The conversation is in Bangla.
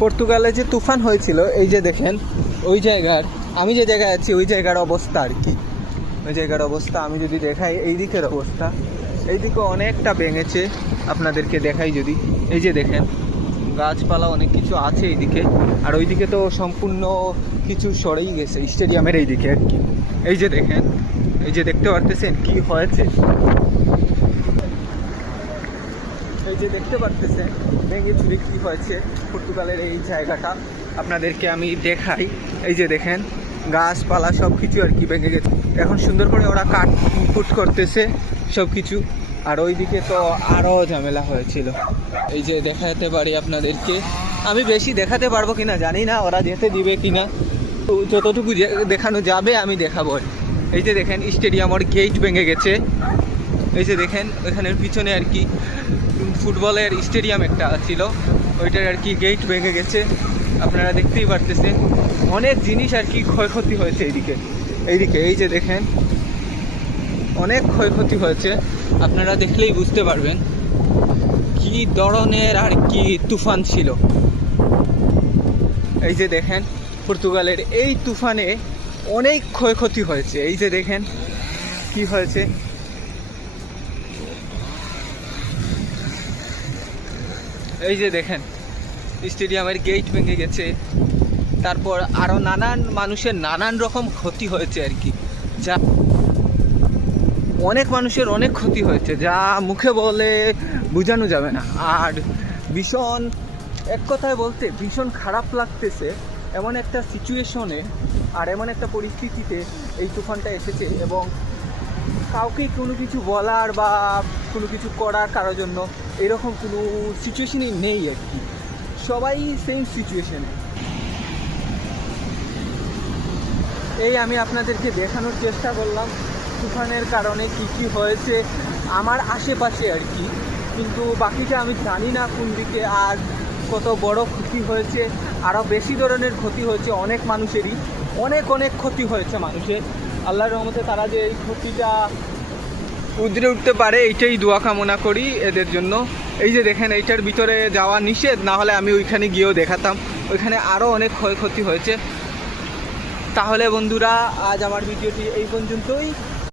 পর্তুগালে যে তুফান হয়েছিল, এই যে দেখেন ওই জায়গার, আমি যে জায়গায় আছি ওই জায়গার অবস্থা আর কি। ওই জায়গার অবস্থা আমি যদি দেখাই, এই দিকের অবস্থা, এই দিকে অনেকটা ভেঙেছে। আপনাদেরকে দেখাই যদি, এই যে দেখেন গাছপালা অনেক কিছু আছে এইদিকে, আর ওইদিকে তো সম্পূর্ণ কিছু সরেই গেছে স্টেডিয়ামের এই দিকে আর কি। এই যে দেখেন, এই যে দেখতে পারতেছেন কি হয়েছে, এই যে দেখতে পারতেছেন ভেঙে চুরে কী হয়েছে পর্তুগালের এই জায়গাটা। আপনাদেরকে আমি দেখাই, এই যে দেখেন গাছপালা সব কিছু আর কি ভেঙে গেছে। এখন সুন্দর করে ওরা কাটকুট করতেছে সব কিছু। আর ওইদিকে তো আরও ঝামেলা হয়েছিল, এই যে দেখাতে পারি আপনাদেরকে। আমি বেশি দেখাতে পারবো কিনা জানি না, ওরা যেতে দিবে কিনা, তো যতটুকু দেখানো যাবে আমি দেখাবো। এই যে দেখেন স্টেডিয়ামের গেট ভেঙে গেছে, এই যে দেখেন ওইখানের পিছনে আর কি ফুটবলের স্টেডিয়াম একটা ছিল, ওইটার আর কি গেট ভেঙে গেছে। আপনারা দেখতেই পারতেছেন অনেক জিনিস আর কি ক্ষয়ক্ষতি হয়েছে এইদিকে। এই যে দেখেন অনেক ক্ষয়ক্ষতি হয়েছে, আপনারা দেখলেই বুঝতে পারবেন কি ধরনের আর কি তুফান ছিল। এই যে দেখেন পর্তুগালের এই তুফানে অনেক ক্ষয়ক্ষতি হয়েছে। এই যে দেখেন কি হয়েছে, এই যে দেখেন স্টেডিয়ামের গেট ভেঙে গেছে, তারপর আরও নানান মানুষের নানান রকম ক্ষতি হয়েছে আর কি, যা অনেক মানুষের অনেক ক্ষতি হয়েছে যা মুখে বলে বোঝানো যাবে না। আর ভীষণ, এক কথায় বলতে ভীষণ খারাপ লাগতেছে এমন একটা সিচুয়েশনে আর এমন একটা পরিস্থিতিতে এই তুফানটা এসেছে, এবং কাউকে কোনো কিছু বলার বা কোনো কিছু করার কারোর জন্য এরকম কোনো সিচুয়েশনই নেই আর কি, সবাই সেম সিচুয়েশনে। এই আমি আপনাদেরকে দেখানোর চেষ্টা করলাম তুফানের কারণে কি কি হয়েছে আমার আশেপাশে আর কি, কিন্তু বাকিটা আমি জানি না কোন দিকে আর কত বড় ক্ষতি হয়েছে। আরও বেশি ধরনের ক্ষতি হয়েছে অনেক মানুষেরই, অনেক অনেক ক্ষতি হয়েছে মানুষের। আল্লাহর রহমতে তারা যে এই ক্ষতিটা উদ্রে উঠতে পারে এইটাই দোয়া কামনা করি এদের জন্য। এই যে দেখেন এইটার ভিতরে যাওয়া নিষেধ, না হলে আমি ওইখানে গিয়েও দেখাতাম, ওইখানে আরও অনেক ক্ষয়ক্ষতি হয়েছে। তাহলে বন্ধুরা আজ আমার ভিডিওটি এই পর্যন্তই।